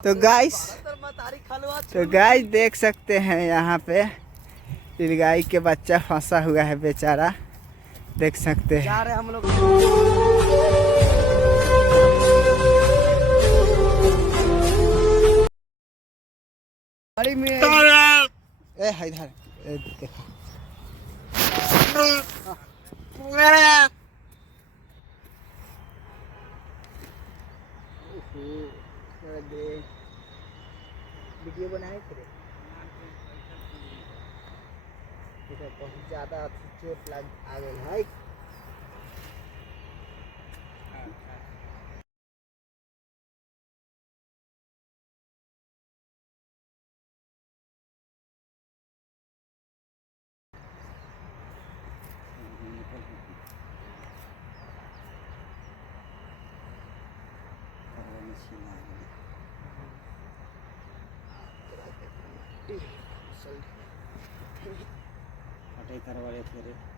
तो गाइस देख सकते हैं यहाँ पे इस गाय के बच्चा फंसा हुआ है बेचारा, देख सकते हैं। हम लोग इधर देखो वीडियो बनाए थे, बहुत ज्यादा चोट लग आ गई है। करवा रहे थे।